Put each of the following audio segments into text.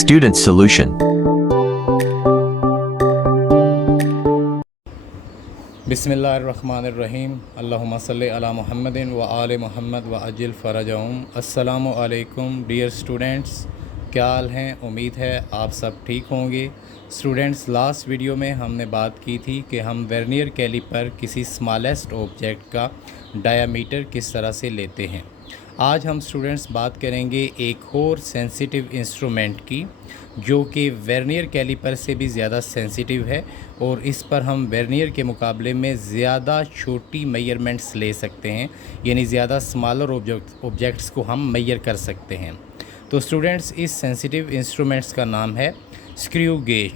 Student solution. बिस्मिल्लाहिर्रहमानिर्रहीम अल्लाहुम्मा सल्लि अला मुहम्मदिन व आले मुहम्मद व अजिल फ़रजहुम। अस्सलामु अलैकुम डियर स्टूडेंट्स, क्या हाल हैं? उम्मीद है आप सब ठीक होंगे। स्टूडेंट्स, लास्ट वीडियो में हमने बात की थी कि हम वर्नियर कैलिपर किसी स्मॉलेस्ट ऑब्जेक्ट का डायामीटर किस तरह से लेते हैं। आज हम स्टूडेंट्स बात करेंगे एक और सेंसिटिव इंस्ट्रूमेंट की, जो कि वर्नियर कैलिपर से भी ज़्यादा सेंसिटिव है और इस पर हम वर्नियर के मुकाबले में ज़्यादा छोटी मेजरमेंट्स ले सकते हैं, यानी ज़्यादा स्मॉलर ऑब्जेक्ट्स को हम मेजर कर सकते हैं। तो स्टूडेंट्स, इस सेंसिटिव इंस्ट्रूमेंट्स का नाम है स्क्रू गेज।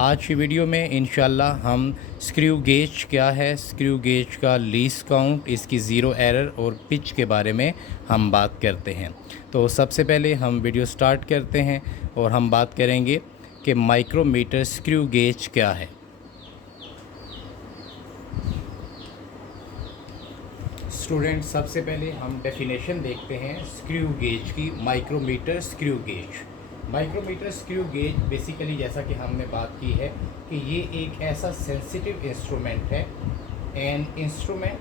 आज की वीडियो में इंशाल्लाह हम स्क्रू गेज क्या है, स्क्रू गेज का लीस्ट काउंट, इसकी ज़ीरो एरर और पिच के बारे में हम बात करते हैं। तो सबसे पहले हम वीडियो स्टार्ट करते हैं और हम बात करेंगे कि माइक्रोमीटर स्क्रू गेज क्या है। स्टूडेंट, सबसे पहले हम डेफिनेशन देखते हैं स्क्रू गेज की। Micrometer screw gauge, micrometer screw gauge basically जैसा कि हमने बात की है कि ये एक ऐसा सेंसिटिव इंस्ट्रूमेंट है, an instrument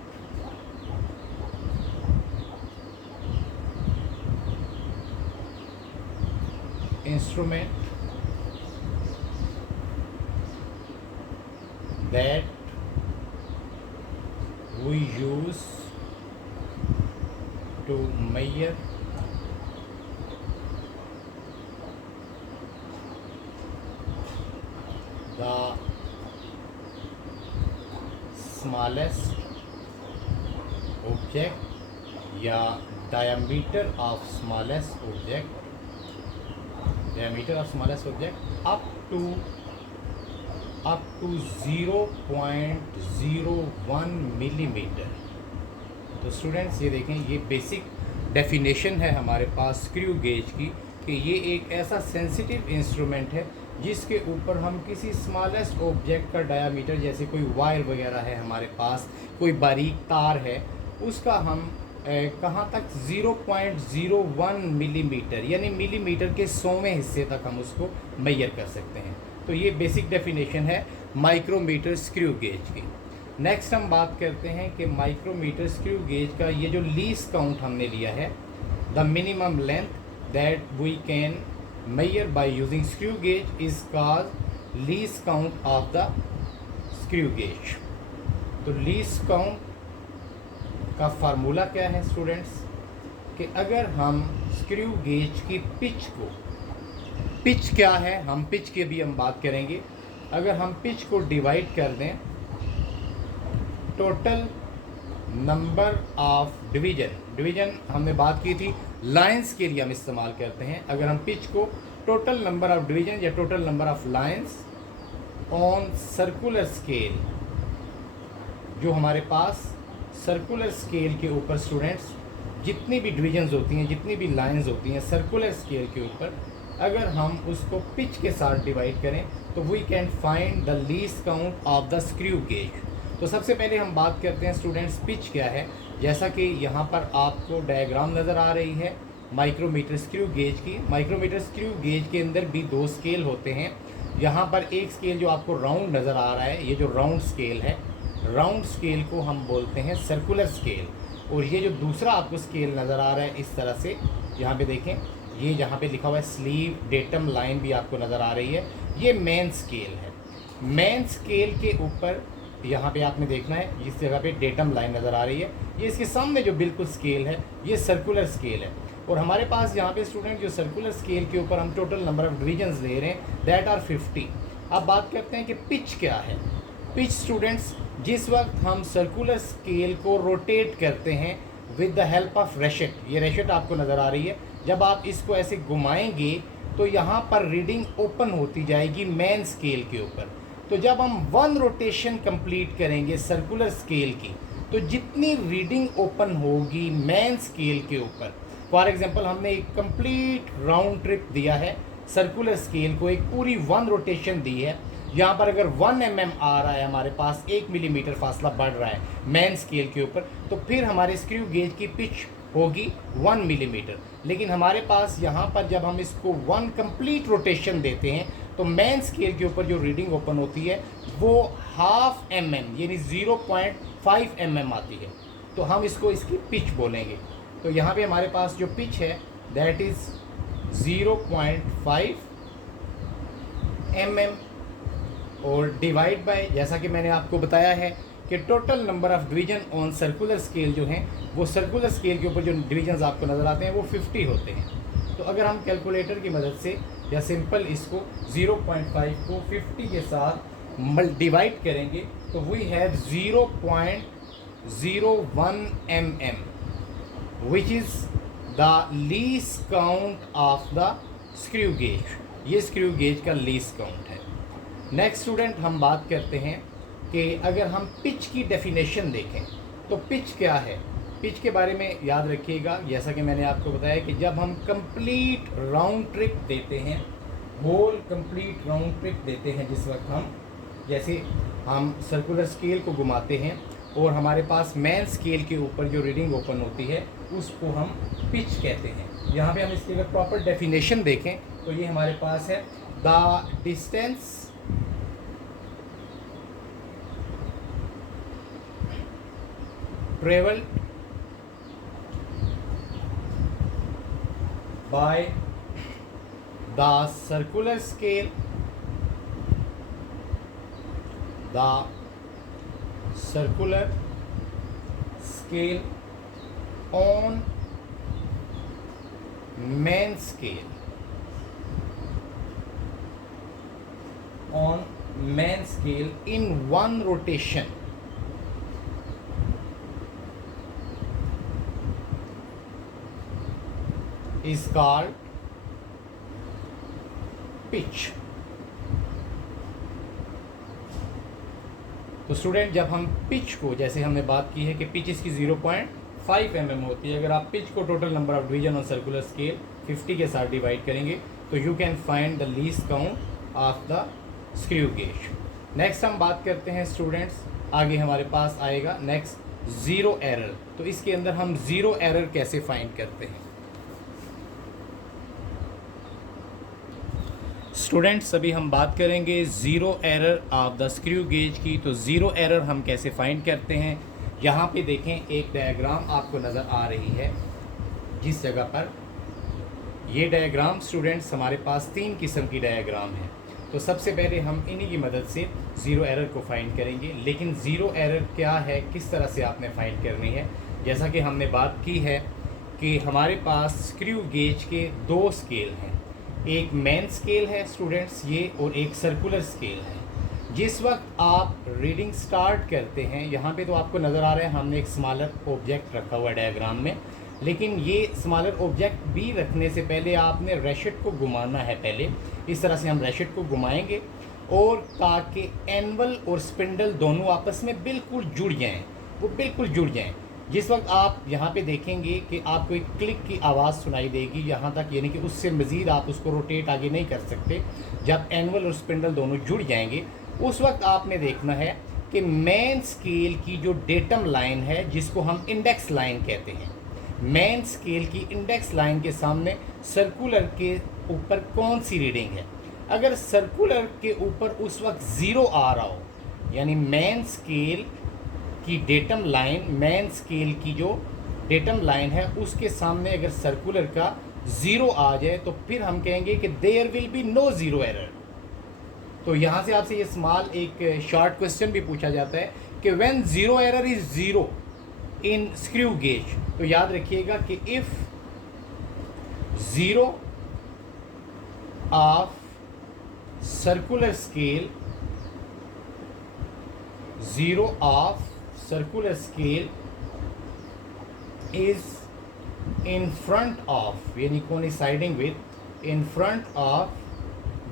that we use to measure the smallest object या diameter of smallest object up to 0.01 millimetre. तो स्टूडेंट्स, ये देखें, ये बेसिक डेफिनेशन है हमारे पास स्क्रू गेज की कि ये एक ऐसा सेंसिटिव इंस्ट्रूमेंट है जिसके ऊपर हम किसी स्मॉलेस्ट ऑब्जेक्ट का डायामीटर, जैसे कोई वायर वगैरह है हमारे पास, कोई बारीक तार है, उसका हम कहाँ तक 0.01 मिलीमीटर यानी मिलीमीटर के 100वें हिस्से तक हम उसको मेजर कर सकते हैं। तो ये बेसिक डेफिनेशन है माइक्रोमीटर स्क्रू गेज की। नेक्स्ट हम बात करते हैं कि माइक्रोमीटर स्क्रू गेज का ये जो लीस्ट काउंट हमने लिया है, the minimum length that we can measure by using screw gauge is called least count of the screw gauge। तो least count का फार्मूला क्या है स्टूडेंट्स, कि अगर हम स्क्रू गेज की पिच क्या है, हम पिच की भी हम बात करेंगे। अगर हम पिच को डिवाइड कर दें टोटल नंबर ऑफ डिवीजन हमने बात की थी लाइंस के लिए हम इस्तेमाल करते हैं। अगर हम पिच को टोटल नंबर ऑफ डिवीजन या total number of lines on circular scale, जो हमारे पास सर्कुलर स्केल के ऊपर स्टूडेंट्स जितनी भी डिवीजन्स होती हैं, जितनी भी लाइंस होती हैं सर्कुलर स्केल के ऊपर, अगर हम उसको पिच के साथ डिवाइड करें तो we can find the least count of the screw gauge. तो सबसे पहले हम बात करते हैं स्टूडेंट्स पिच क्या है। जैसा कि यहाँ पर आपको डायग्राम नज़र आ रही है माइक्रोमीटर स्क्रू गेज की। माइक्रोमीटर स्क्रू गेज के अंदर भी दो स्केल होते हैं। यहाँ पर एक स्केल जो आपको राउंड नज़र आ रहा है, ये जो राउंड स्केल है, राउंड स्केल को हम बोलते हैं सर्कुलर स्केल। और ये जो दूसरा आपको स्केल नज़र आ रहा है इस तरह से, यहाँ पे देखें, ये जहाँ पे लिखा हुआ है स्लीव डेटम लाइन भी आपको नज़र आ रही है, ये मेन स्केल है। मेन स्केल के ऊपर यहाँ पे आपने देखना है, जिस जगह पे डेटम लाइन नज़र आ रही है, ये इसके सामने जो बिल्कुल स्केल है ये सर्कुलर स्केल है। और हमारे पास यहाँ पे स्टूडेंट जो सर्कुलर स्केल के ऊपर हम टोटल नंबर ऑफ डिवीजन्स ले रहे हैं, दैट आर 50। अब बात करते हैं कि पिच क्या है। पिच स्टूडेंट्स, जिस वक्त हम सर्कुलर स्केल को रोटेट करते हैं विद द हेल्प ऑफ रेशेट, ये रेशेट आपको नज़र आ रही है, जब आप इसको ऐसे घुमाएंगे तो यहाँ पर रीडिंग ओपन होती जाएगी मेन स्केल के ऊपर। तो जब हम 1 रोटेशन कंप्लीट करेंगे सर्कुलर स्केल की, तो जितनी रीडिंग ओपन होगी मेन स्केल के ऊपर, फॉर एग्जांपल हमने एक कंप्लीट राउंड ट्रिप दिया है सर्कुलर स्केल को, एक पूरी 1 रोटेशन दी है, यहाँ पर अगर 1 mm आ रहा है, हमारे पास 1 मिलीमीटर फासला बढ़ रहा है मेन स्केल के ऊपर, तो फिर हमारे स्क्रू गेज की पिच होगी 1 मिलीमीटर। लेकिन हमारे पास यहाँ पर जब हम इसको 1 कंप्लीट रोटेशन देते हैं तो मेन स्केल के ऊपर जो रीडिंग ओपन होती है वो 1/2 mm यानी 0.5 mm आती है। तो हम इसको इसकी पिच बोलेंगे। तो यहाँ पे हमारे पास जो पिच है दैट इज़ 0.5 mm और डिवाइड बाय, जैसा कि मैंने आपको बताया है कि total number of division on circular scale जो हैं वो सर्कुलर स्केल के ऊपर जो डिवीजन्स आपको नज़र आते हैं वो 50 होते हैं। तो अगर हम कैलकुलेटर की मदद से या सिंपल इसको 0.5 को 50 के साथ डिवाइड करेंगे तो we have 0.01 mm which is the least count of the screw gauge. ये स्क्रू गेज का लीस्ट काउंट है। नेक्स्ट स्टूडेंट हम बात करते हैं कि अगर हम पिच की डेफिनेशन देखें तो पिच क्या है। पिच के बारे में याद रखिएगा, जैसा कि मैंने आपको बताया कि जब हम कंप्लीट राउंड ट्रिप देते हैं, होल कंप्लीट राउंड ट्रिप देते हैं, जिस वक्त हम जैसे हम सर्कुलर स्केल को घुमाते हैं और हमारे पास मेन स्केल के ऊपर जो रीडिंग ओपन होती है उसको हम पिच कहते हैं। यहाँ पे हम इसकी अगर प्रॉपर डेफिनेशन देखें तो ये हमारे पास है the distance traveled by the circular scale, the circular scale on main scale, on main scale in one rotation is called pitch। तो स्टूडेंट जब हम पिच को, जैसे हमने बात की है कि पिच इसकी 0.5 mm होती है, अगर आप पिच को total number of division on circular scale 50 के साथ डिवाइड करेंगे तो you can find the least count of the screw gauge. Next हम बात करते हैं स्टूडेंट्स, आगे हमारे पास आएगा नेक्स्ट ज़ीरो एरर। तो इसके अंदर हम ज़ीरो एरर कैसे फाइंड करते हैं स्टूडेंट्स। अभी हम बात करेंगे zero error of the screw gauge की। तो ज़ीरो एरर हम कैसे फाइंड करते हैं, यहाँ पे देखें एक डायग्राम आपको नज़र आ रही है, जिस जगह पर ये डायग्राम स्टूडेंट्स हमारे पास 3 किस्म की डायग्राम है। तो सबसे पहले हम इन्हीं की मदद से ज़ीरो एरर को फाइंड करेंगे। लेकिन ज़ीरो एरर क्या है, किस तरह से आपने फाइंड करनी है, जैसा कि हमने बात की है कि हमारे पास स्क्रू गेज के 2 स्केल हैं, एक मेन स्केल है स्टूडेंट्स ये, और एक सर्कुलर स्केल है। जिस वक्त आप रीडिंग स्टार्ट करते हैं, यहाँ पे तो आपको नज़र आ रहा है हमने एक स्मॉलर ऑब्जेक्ट रखा हुआ है डायग्राम में, लेकिन ये स्मॉलर ऑब्जेक्ट भी रखने से पहले आपने रेशेट को घुमाना है। पहले इस तरह से हम रेशेट को घुमाएंगे और ताकि एनवल और स्पिंडल दोनों आपस में बिल्कुल जुड़ जाएँ, वो बिल्कुल जुड़ जाएँ। जिस वक्त आप यहाँ पे देखेंगे कि आपको एक क्लिक की आवाज़ सुनाई देगी यहाँ तक, यानी कि उससे मज़ीद आप उसको रोटेट आगे नहीं कर सकते। जब एनवल और स्पिंडल दोनों जुड़ जाएंगे उस वक्त आपने देखना है कि मेन स्केल की जो डेटम लाइन है, जिसको हम इंडेक्स लाइन कहते हैं, मेन स्केल की इंडेक्स लाइन के सामने सर्कुलर के ऊपर कौन सी रीडिंग है। अगर सर्कुलर के ऊपर उस वक्त ज़ीरो आ रहा हो, यानी मेन स्केल की डेटम लाइन, मेन स्केल की जो डेटम लाइन है उसके सामने अगर सर्कुलर का ज़ीरो आ जाए तो फिर हम कहेंगे कि there will be no zero error. तो यहाँ से आपसे ये स्मॉल एक शॉर्ट क्वेश्चन भी पूछा जाता है कि when zero error is zero in screw gauge, तो याद रखिएगा कि if zero of circular scale, zero of circular scale is in front of, यानी coinciding with, in front of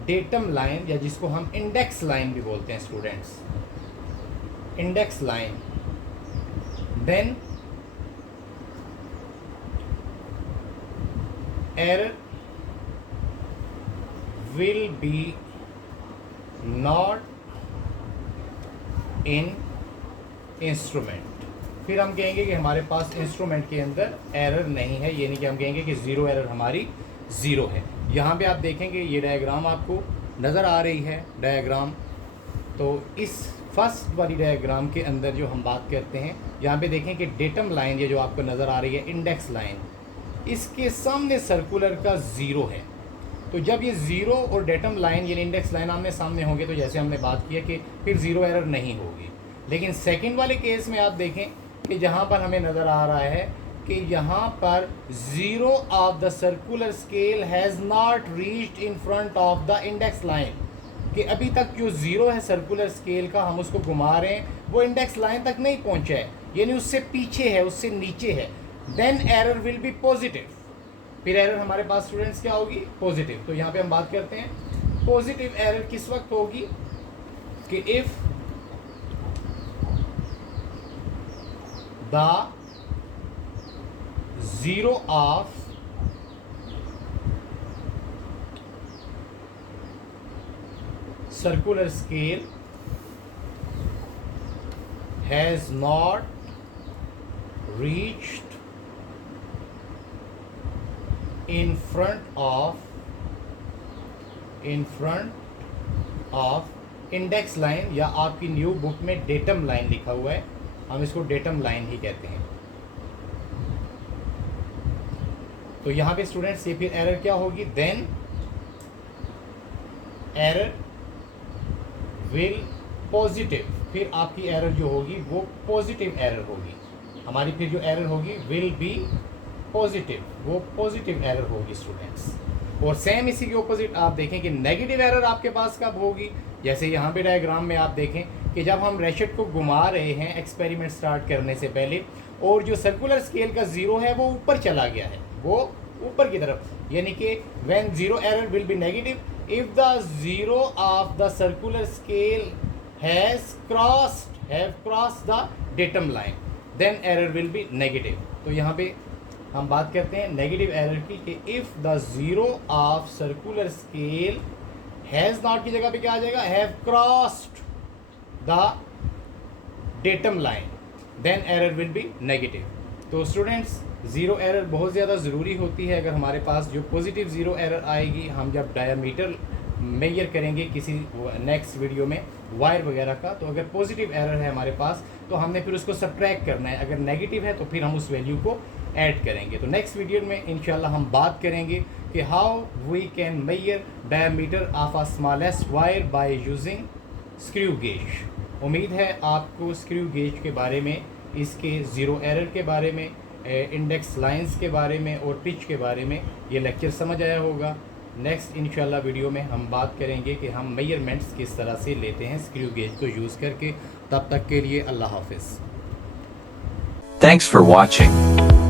datum line, या जिसको हम इंडेक्स लाइन भी बोलते हैं students, index line, then error will be not in instrument, फिर हम कहेंगे कि हमारे पास इंस्ट्रूमेंट के अंदर एरर नहीं है, यानी कि हम कहेंगे कि ज़ीरो एरर हमारी ज़ीरो है। यहाँ पे आप देखेंगे ये डायग्राम आपको नज़र आ रही है डायग्राम। तो इस फर्स्ट वाली डायग्राम के अंदर जो हम बात करते हैं, यहाँ पे देखें कि डेटम लाइन ये जो आपको नज़र आ रही है इंडेक्स लाइन, इसके सामने सर्कुलर का ज़ीरो है। तो जब ये ज़ीरो और डेटम लाइन यानी इंडेक्स लाइन आमने सामने होंगे तो जैसे हमने बात किया कि फिर ज़ीरो एरर नहीं होगी। लेकिन सेकंड वाले केस में आप देखें कि जहाँ पर हमें नज़र आ रहा है कि यहाँ पर zero of the circular scale has not reached in front of the index line, कि अभी तक जो ज़ीरो है सर्कुलर स्केल का, हम उसको घुमा रहे हैं, वो इंडेक्स लाइन तक नहीं पहुँचा है, यानी उससे पीछे है, उससे नीचे है। Then error will be positive. फिर एरर हमारे पास स्टूडेंट्स क्या होगी? पॉजिटिव। तो यहाँ पे हम बात करते हैं पॉजिटिव एरर किस वक्त होगी कि if the zero of circular scale has not reached in front of index line, या आपकी न्यू बुक में डेटम लाइन लिखा हुआ है, हम इसको डेटम लाइन ही कहते हैं। तो यहाँ पे स्टूडेंट्स ये फिर एरर क्या होगी? देन एरर विल पॉजिटिव, फिर आपकी एरर जो होगी वो पॉजिटिव एरर होगी। हमारी फिर जो एरर होगी विल बी पॉजिटिव, वो पॉजिटिव एरर होगी स्टूडेंट्स। और सेम इसी के ऑपोजिट आप देखें कि नेगेटिव एरर आपके पास कब होगी? जैसे यहाँ पे डायग्राम में आप देखें कि जब हम रेशेट को घुमा रहे हैं एक्सपेरिमेंट स्टार्ट करने से पहले, और जो सर्कुलर स्केल का ज़ीरो है वो ऊपर चला गया है, वो ऊपर की तरफ, यानी कि when zero error will B negative if the zero of the circular scale have crossed the datum line, then error will be negative। तो यहाँ पे हम बात करते हैं नेगेटिव एरर की कि if the zero of circular scale has not की जगह पे क्या आ जाएगा? have crossed the datum line, then error will be negative। तो स्टूडेंट्स ज़ीरो एरर बहुत ज़्यादा ज़रूरी होती है। अगर हमारे पास जो पॉजिटिव ज़ीरो एरर आएगी, हम जब डायमीटर मेजर करेंगे किसी नेक्स्ट वीडियो में वायर वगैरह का, तो अगर पॉजिटिव एरर है हमारे पास तो हमने फिर उसको सब्ट्रैक्ट करना है, अगर नेगेटिव है तो फिर हम उस वैल्यू को ऐड करेंगे। तो नेक्स्ट वीडियो में इंशाल्लाह हम बात करेंगे कि how we can measure diameter of a smallest wire by using screw gauge. उम्मीद है आपको स्क्रू गेज के बारे में, इसके ज़ीरो एरर के बारे में, इंडेक्स लाइंस के बारे में और पिच के बारे में ये लेक्चर समझ आया होगा। नेक्स्ट इंशाल्लाह वीडियो में हम बात करेंगे कि हम मेजरमेंट्स किस तरह से लेते हैं स्क्रू गेज को यूज़ करके। तब तक के लिए अल्लाह हाफिज़। Thanks for watching.